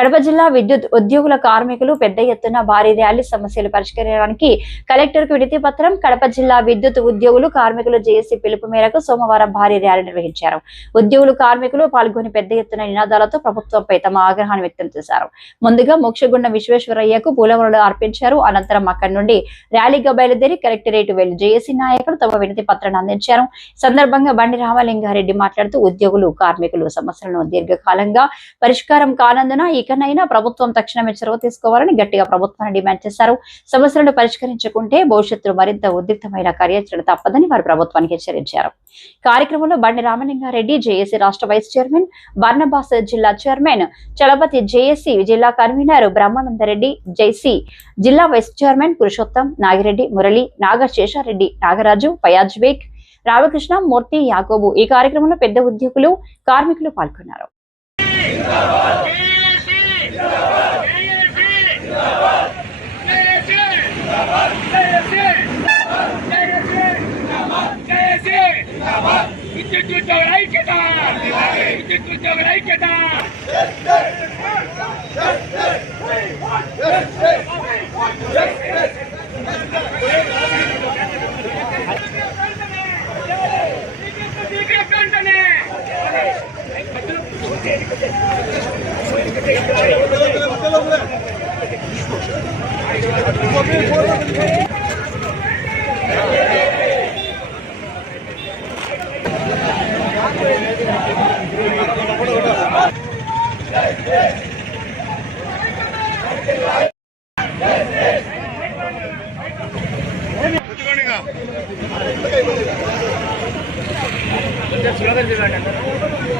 కడప జిల్లా విద్యుత్ ఉద్యోగుల కార్మికులు పెద్ద ఎత్తున భారీ ర్యాలీ సమస్యలు పరిష్కరించడానికి కలెక్టర్కు వినతి పత్రం. కడప జిల్లా విద్యుత్ ఉద్యోగులు కార్మికులు జేఏసీ పిలుపు మేరకు సోమవారం భారీ ర్యాలీ నిర్వహించారు. ఉద్యోగులు కార్మికులు పాల్గొని పెద్ద ఎత్తున నినాదాలతో ప్రభుత్వంపై తమ ఆగ్రహాన్ని వ్యక్తం చేశారు. ముందుగా మోక్షగుండం విశ్వేశ్వరయ్యకు పూలమాలలు అర్పించారు. అనంతరం అక్కడి నుండి ర్యాలీగా బయలుదేరి కలెక్టరేట్ వెళ్లి జేఏసీ నాయకులు తమ వినతి పత్రాన్ని అందించారు. సందర్భంగా బండి రామలింగారెడ్డి మాట్లాడుతూ ఉద్యోగులు కార్మికులు సమస్యలను దీర్ఘకాలంగా పరిష్కారం కానందున ఇకనైనా ప్రభుత్వం తక్షణమే చొరవ తీసుకోవాలని గట్టిగా ప్రభుత్వాన్ని డిమాండ్ చేశారు. సమస్యలను పరిష్కరించుకుంటే భవిష్యత్తులో మరింత ఉద్రిక్తమైన కార్యాచరణ తప్పదని వారు ప్రభుత్వానికి హెచ్చరించారు. కార్యక్రమంలో బండి రామలింగారెడ్డి, జేఏసీ రాష్ట్ర వైస్ చైర్మన్ బర్నబాస్, జిల్లా చైర్మన్ చలపతి, జేఏసీ జిల్లా కన్వీనర్ బ్రహ్మానందరెడ్డి, జేసీ జిల్లా వైస్ చైర్మన్ పురుషోత్తం, నాగిరెడ్డి, మురళి, నాగశేషారెడ్డి, నాగరాజు, ఫయాజ్ బేగ్, రామకృష్ణ, మూర్తి, యాకోబు ఈ కార్యక్రమంలో పెద్ద ఉద్యోగులు కార్మికులు పాల్గొన్నారు.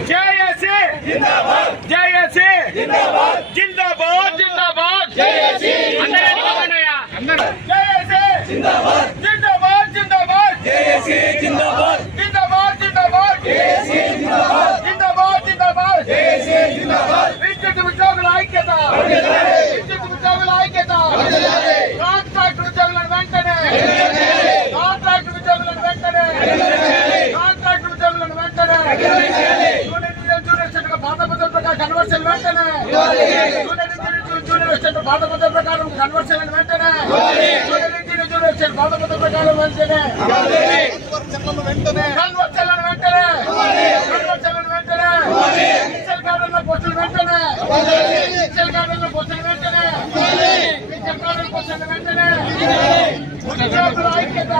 జేఏసీ జిందాబాద్, జేఏసీ జిందాబాద్, జిందాబాద్, జిందాబాద్, జేఏసీ అందరూ జేఏసీ జిందాబాద్, జిందాబాద్, జిందాబాద్, జేఏసీ జిందాబాద్, జిందాబాద్, జిందాబాద్, జేఏసీ జిందాబాద్, జిందాబాద్, జిందాబాద్, జేఏసీ జిందాబాద్. విద్యుత్ ఉద్యోగుల ఐక్యత, విద్యుత్ ఉద్యోగుల ఐక్యత, కాంట్రాక్ట్ ఉద్యోగులను వెంటనే, కాంట్రాక్ట్ ఉద్యోగులను వెంటనే, కాంట్రాక్ట్ ఉద్యోగులను వెంటనే, కన్వర్షన్ వెంటనే, జూనియర్ బాధపడ్డ ప్రకారం కన్వర్షన్ వెంటనే, జూనియర్ బాధపడ్డ ప్రకారం వెంటనే, కన్వర్షన్లను వెంటనే, కన్వర్షన్లను వెంటనే, ఇన్సెల్ గార్డెన్ల పోస్టులు వెంటనే, ఇన్సెల్ గార్డెన్ల పోస్టులు వెంటనే, ఇన్సెల్ గార్డెన్ల పోస్టులు వెంటనే, ఉద్యోగుల ఐక్యత.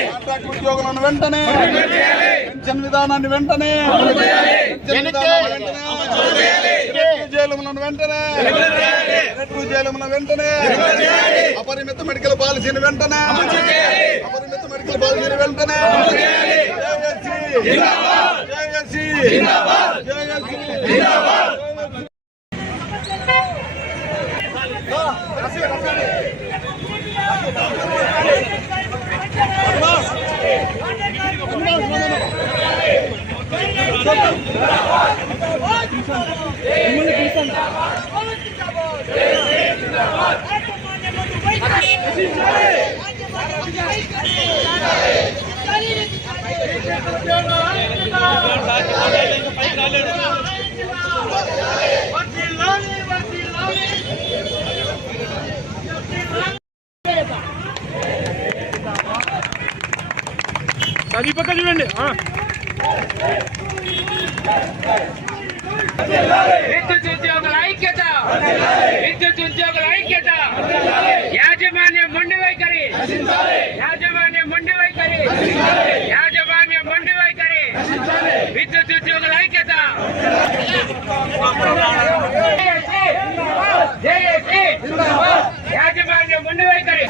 కాంట్రాక్ట్ ఉద్యోగులను వెంటనే, పెన్షన్ విధానాన్ని వెంటనే, జైలులను వెంటనే, జైలులను వెంటనే, అపరిమిత మెడికల్ పాలసీని వెంటనే, అపరిమిత మెడికల్ పాలసీని వెంటనే, జేఏసీ, జేఏసీ. అది పక్క చూడండి. విద్యుత్ ఉద్యోగుల ఐక్యత. విద్యుత్ ఉద్యోగుల ఐక్యత, యాజమాన్య మొండి వైఖరి, యాజమాన్య మొండి వైఖరి, యాజమాన్య మొండి వైఖరి, విద్యుత్ ఉద్యోగుల ఐక్యత. యాజమాన్య మొండి వైఖరి.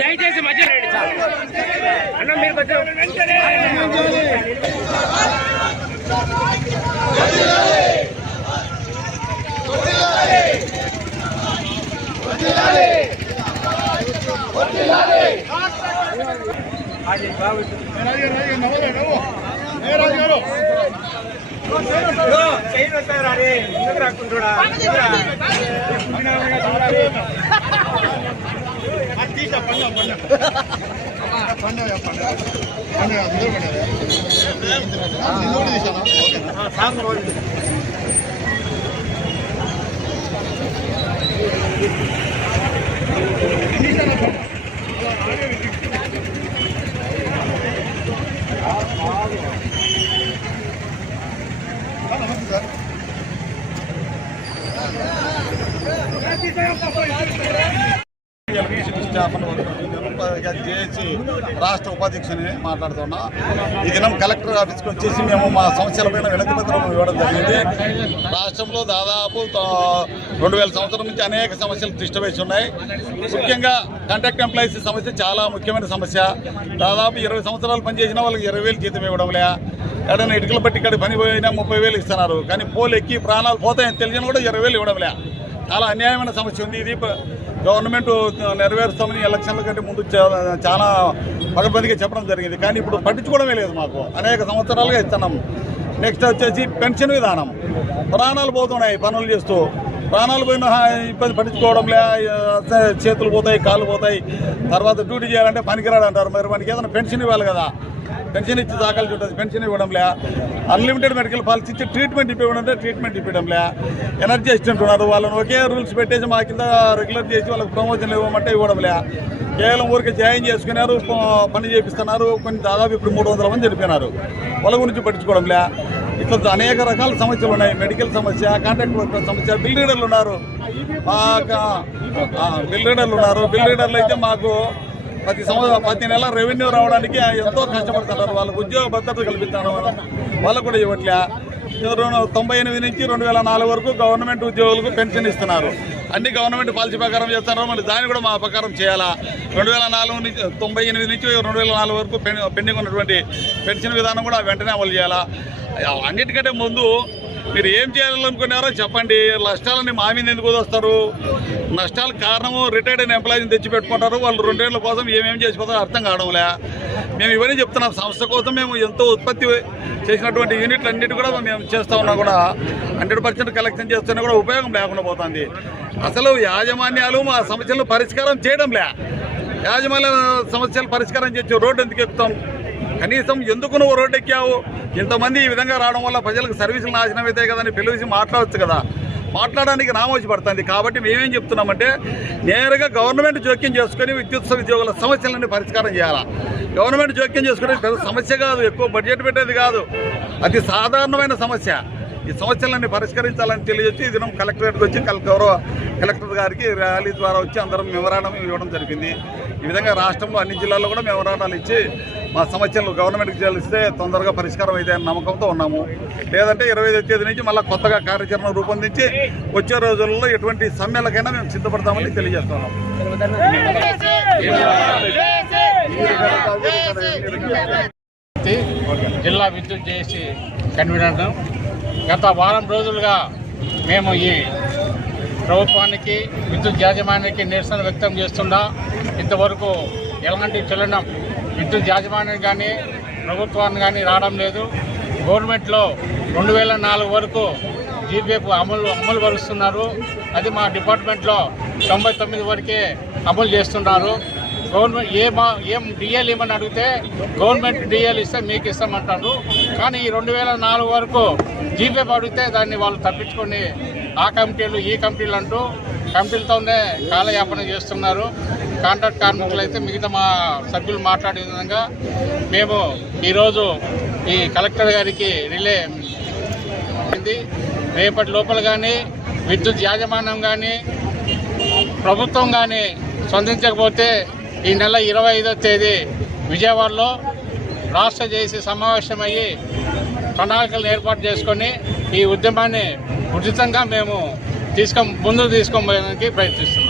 దయచేసి మధ్య అన్న మీరు జేఏసీ రాష్ట్ర ఉపాధ్యక్షుని మాట్లాడుతున్నా. ఈ దినం కలెక్టర్ ఆఫీస్కి వచ్చేసి మేము మా సమస్యలపైన వినతి పత్రం ఇవ్వడం జరిగింది. రాష్ట్రంలో దాదాపు 2000 సంవత్సరం నుంచి అనేక సమస్యలు తిష్టవేసి ఉన్నాయి. ముఖ్యంగా కాంట్రాక్ట్ ఎంప్లాయీస్ సమస్య చాలా ముఖ్యమైన సమస్య. దాదాపు 20 సంవత్సరాలు పనిచేసిన వాళ్ళకి 20,000 జీతం ఇవ్వడంలే. ఎక్కడైనా ఇటుకలు బట్టి ఇక్కడ పని పోయినా 30,000 ఇస్తున్నారు. కానీ పోలు ఎక్కి ప్రాణాలు పోతాయని తెలియని కూడా 20,000 ఇవ్వడంలే. చాలా అన్యాయమైన సమస్య ఉంది. ఇది గవర్నమెంట్ నెరవేరుస్తామని ఎలక్షన్ల కంటే ముందు చాలా పగడ్బందీగా చెప్పడం జరిగింది. కానీ ఇప్పుడు పట్టించుకోవడమే లేదు. మాకు అనేక సంవత్సరాలుగా ఇస్తున్నాం. నెక్స్ట్ వచ్చేసి పెన్షన్ విధానం. ప్రాణాలు పోతున్నాయి పనులు చేస్తూ. ప్రాణాలు పోయిన ఇబ్బంది పట్టించుకోవడంలే. చేతులు పోతాయి, కాళ్ళు పోతాయి. తర్వాత డ్యూటీ చేయాలంటే పనికిరాడు అంటారు. మరి మనకి ఏదైనా పెన్షన్ ఇవ్వాలి కదా. పెన్షన్ ఇచ్చి దాఖలు ఉంటుంది. పెన్షన్ ఇవ్వడంలే. అన్లిమిటెడ్ మెడికల్ పాలసీ ఇచ్చి ట్రీట్మెంట్ ఇవ్వడంటే ట్రీట్మెంట్ ఇవ్వడంలే. ఎనర్జీ అసిస్టెంట్ ఉన్నారు. వాళ్ళని ఒకే రూల్స్ పెట్టేసి మా కింద రెగ్యులర్ చేసి వాళ్ళకి ప్రమోషన్లు ఇవ్వమంటే ఇవ్వడంలే. కేవలం ఊరికి జాయిన్ చేసుకున్నారు, పని చేపిస్తున్నారు. కొన్ని దాదాపు ఇప్పుడు 300 మంది చనిపోయినారు. వాళ్ళ గురించి పట్టించుకోవడంలే. ఇట్లా అనేక రకాల సమస్యలు ఉన్నాయి. మెడికల్ సమస్య, కాంట్రాక్ట్ వర్కర్ సమస్య, బిల్ రీడర్లు ఉన్నారు. మా బిల్ రీడర్లు ఉన్నారు. బిల్ రీడర్లు అయితే మాకు ప్రతి నెల రెవెన్యూ రావడానికి ఎంతో కష్టపడుతున్నారు. వాళ్ళకు ఉద్యోగ భద్రత కల్పిస్తున్నారు, వాళ్ళకు కూడా ఇవ్వట్లే. 98 నుంచి 2004 వరకు గవర్నమెంట్ ఉద్యోగులకు పెన్షన్ ఇస్తున్నారు. అన్ని గవర్నమెంట్ పాలసీ ప్రకారం చేస్తున్నారు. మరి దాన్ని కూడా మా ప్రకారం చేయాలా. 2004 నుంచి 98 నుంచి 2004 వరకు పెండింగ్ ఉన్నటువంటి పెన్షన్ విధానం కూడా వెంటనే అమలు చేయాలా. అన్నిటికంటే ముందు మీరు ఏం చేయాలనుకున్నారో చెప్పండి. నష్టాలని మా మీద ఎందుకు వస్తారు? నష్టాలకు కారణము రిటైర్డ్ అయిన ఎంప్లాయీని తెచ్చిపెట్టుకుంటారు. వాళ్ళు 2 ఏళ్ల కోసం ఏమేమి చేసిపోతారో అర్థం కావడంలే. మేము ఇవన్నీ చెప్తున్నాం. సంస్థ కోసం మేము ఎంతో ఉత్పత్తి చేసినటువంటి యూనిట్లు అన్నిటి కూడా మేము చేస్తూ ఉన్నా కూడా 100% కలెక్షన్ చేస్తున్నా కూడా ఉపయోగం లేకుండా పోతుంది. అసలు యాజమాన్యాలు మా సమస్యలను పరిష్కారం చేయడంలే. యాజమాన్య సమస్యలు పరిష్కారం చేసి రోడ్డు ఎందుకు ఎక్కుతాం? కనీసం ఎందుకు నువ్వు రోడ్డు ఎక్కావు? ఇంతమంది ఈ విధంగా రావడం వల్ల ప్రజలకు సర్వీసులు నాశనం అవుతాయి కదా అని పిలిచి మాట్లాడచ్చు కదా. మాట్లాడడానికి నామోచి పడుతుంది. కాబట్టి మేమేం చెప్తున్నామంటే నేరుగా గవర్నమెంట్ జోక్యం చేసుకుని విద్యుత్ ఉద్యోగుల సమస్యలన్నీ పరిష్కారం చేయాలా. గవర్నమెంట్ జోక్యం చేసుకునే పెద్ద సమస్య కాదు, ఎక్కువ బడ్జెట్ పెట్టేది కాదు, అతి సాధారణమైన సమస్య. ఈ సమస్యలన్నీ పరిష్కరించాలని తెలియజేసి ఈ దినం కలెక్టరేట్కి వచ్చి గౌరవ కలెక్టర్ గారికి ర్యాలీ ద్వారా వచ్చి అందరం మెమరాండం ఇవ్వడం జరిగింది. ఈ విధంగా రాష్ట్రంలో అన్ని జిల్లాల్లో కూడా మెమరాండాలు ఇచ్చి మా సమస్యలు గవర్నమెంట్కి తెలిస్తే తొందరగా పరిష్కారం అవుతాయని నమ్మకంతో ఉన్నాము. లేదంటే 25వ తేదీ నుంచి మళ్ళీ కొత్తగా కార్యాచరణ రూపొందించి వచ్చే రోజుల్లో ఎటువంటి సమ్మెలకైనా మేము సిద్ధపడతామని తెలియజేస్తున్నాం. జిల్లా విద్యుత్ జేఏసీ కన్వీనర్. గత వారం రోజులుగా మేము ఈ ప్రభుత్వానికి విద్యుత్ యాజమాన్యానికి నిరసన వ్యక్తం చేస్తున్నా ఇంతవరకు ఎలాంటి చలనం విద్యుత్ యాజమాన్యం కానీ ప్రభుత్వాన్ని కానీ రావడం లేదు. గవర్నమెంట్లో 2004 వరకు జీపీఎఫ్ అమలు పరుస్తున్నారు. అది మా డిపార్ట్మెంట్లో 99 వరకే అమలు చేస్తున్నారు. గవర్నమెంట్ ఏం డిఎల్ ఇవ్వమని అడిగితే గవర్నమెంట్ డిఎల్ ఇస్తే మీకు ఇస్తామంటారు. కానీ ఈ 2004 వరకు జీపీఎఫ్ అడిగితే దాన్ని వాళ్ళు తప్పించుకొని ఆ కమిటీలు ఈ కమిటీలు అంటూ కమిటీలతోనే కాలయాపన చేస్తున్నారు. కాంట్రాక్ట్ కార్మికులు అయితే మిగతా మా సభ్యులు మాట్లాడే విధంగా మేము ఈరోజు ఈ కలెక్టర్ గారికి రిలే అయింది. రేపటి లోపల కానీ విద్యుత్ యాజమాన్యం కానీ ప్రభుత్వం కానీ స్పందించకపోతే ఈ నెల 25వ తేదీ విజయవాడలో రాష్ట్ర జేఏసీ సమావేశమయ్యి ప్రణాళికలను ఏర్పాటు చేసుకొని ఈ ఉద్యమాన్ని ఉచితంగా మేము ముందుకు తీసుకొని పోయడానికి ప్రయత్నిస్తున్నాం.